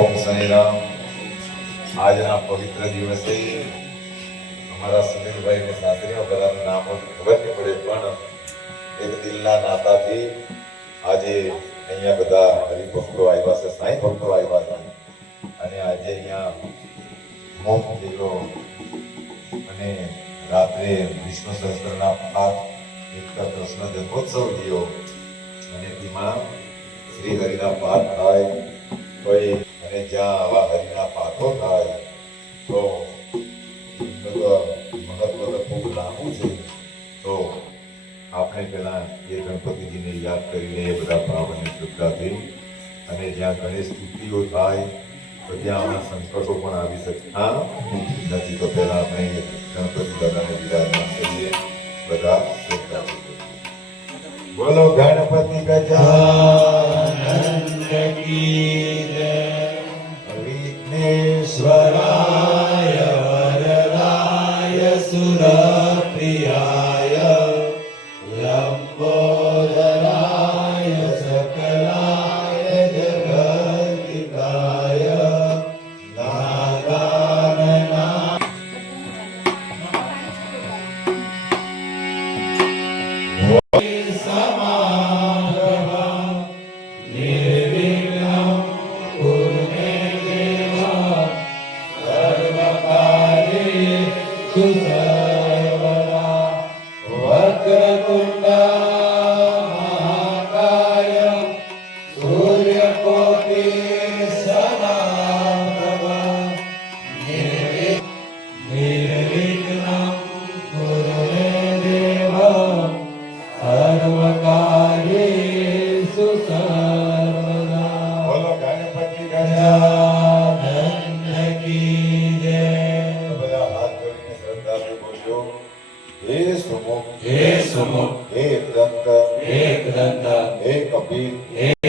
સાંઈરામ, આજના પવિત્ર દિવસે અમારા સુનિલભાઈ ને સાસરીઓ બધાનું નામ ખબર નહીં પડે, પણ એક દિલના નાતાથી આજે અહીંયા બધા હરિભક્તો આવ્યા છે સાંઈ ભક્તો આવ્યા છે. અને આજે અહીંયા મોમ થયેલો અને રાત્રે વિષ્ણુ સહસ્ત્રના પાઠ એક કૃષ્ણ જન્મોત્સવ થયો. અને તેમાં શ્રી હરિના પાઠ થાય કોઈ અને જ્યાં આવા હરિના પાઠો થાય, તો મહત્વ તો ખૂબ લાંબુ છે. તો આપણે પહેલાં એ ગણપતિજીને યાદ કરીને એ બધા ભાવની શ્રદ્ધાથી અને જ્યાં ગણેશ સ્તુતિઓ થાય, તો ત્યાં આવા સંકટો પણ આવી શકતા નથી તો પહેલા આપણે ગણપતિ દાદાને વિરાજમાન કરીએ. બધા શ્રદ્ધા બોલો, ગણપતિ ગજાનંદ હે સુમુખ હે સુમુખ હે દંત હે દંત હે કપિલ હે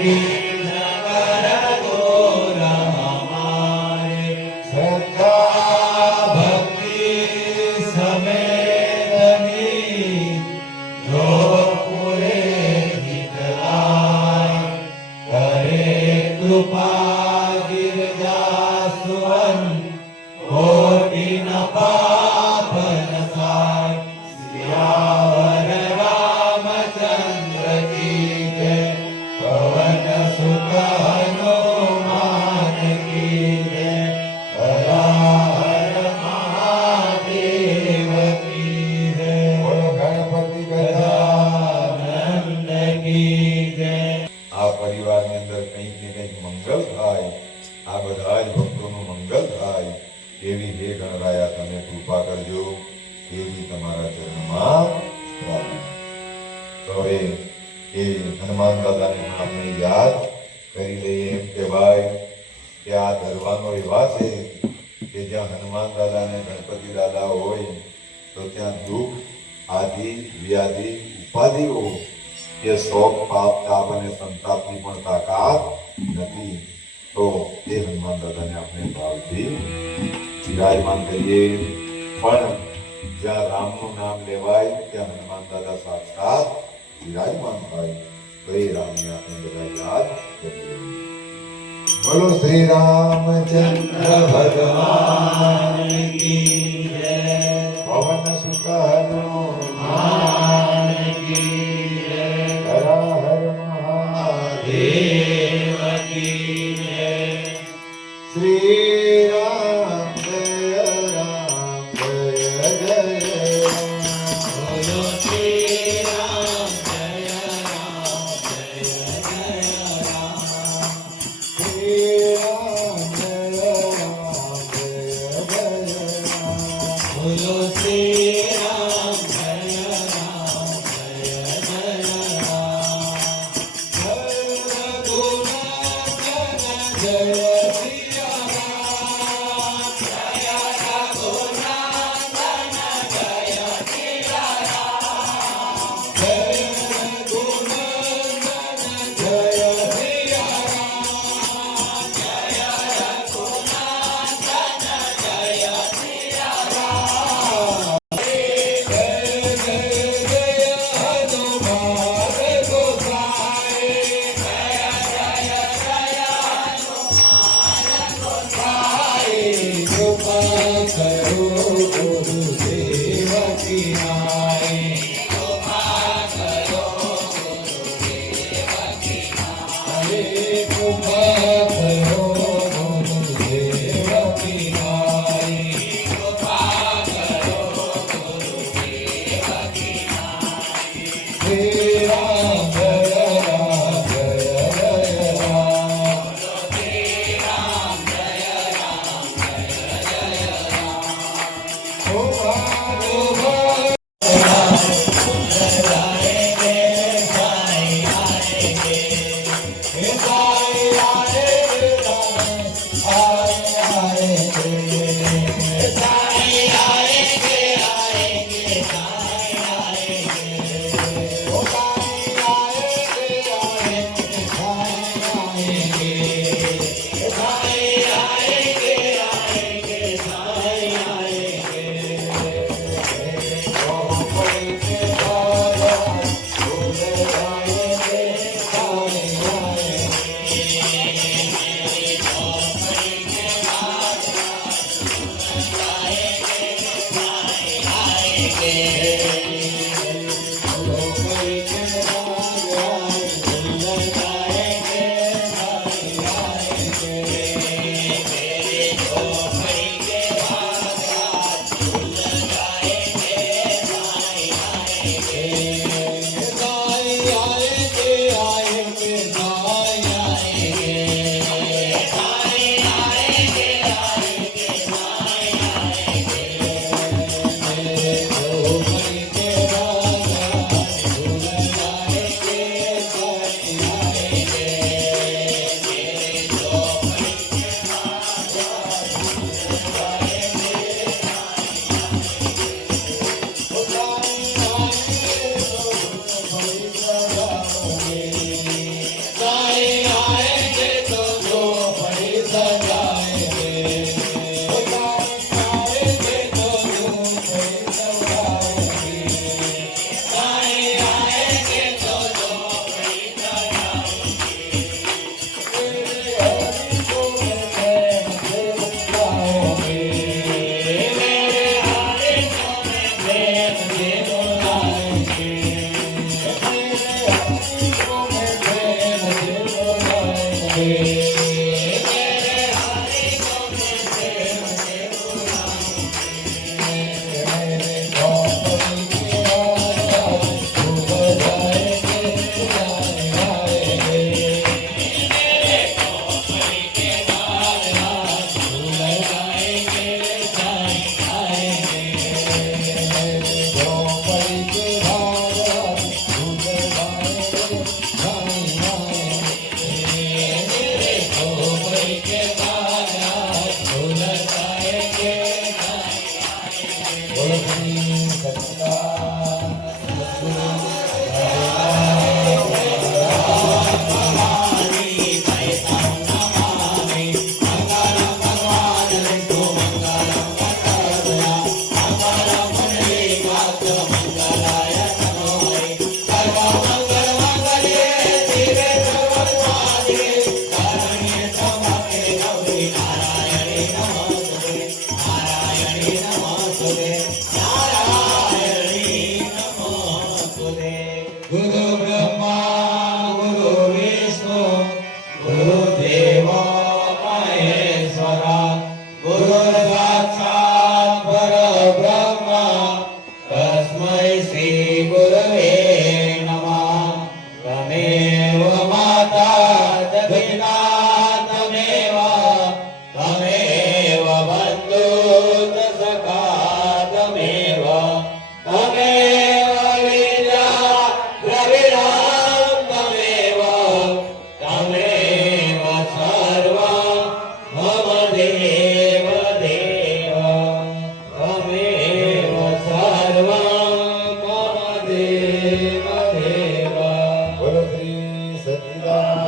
Amen. એવી હે ગણરાયા તમે કૃપા કરજો એવી તમારા ચરણમાં તો હવે એ હનુમાન દાદાને પણ આપણે યાદ કરી લઈએ એમ કે ભાઈ કે આ ધરવાનો એવા છે કે જ્યાં હનુમાન દાદા ને ગણપતિ દાદા હોય, તો ત્યાં દુઃખ આદિ વ્યાધિ, ઉપાધિઓ કે શોક, પાપ, તાપ અને સંતાપની પણ તાકાત નથી. તો એ હનુમાન દાદાને આપણે ભાવથી વિરાજમાન કરીએ. પણ જ્યાં રામનું નામ લેવાય, ત્યાં હનુમાન દાદા સાક્ષાત વિરાજમાન થાય તો એ રામને આપણે બધા યાદ કરીએ. બોલો શ્રી રામચંદ્ર ભગવાન કી Bye. Yeah. Yeah. શ્રી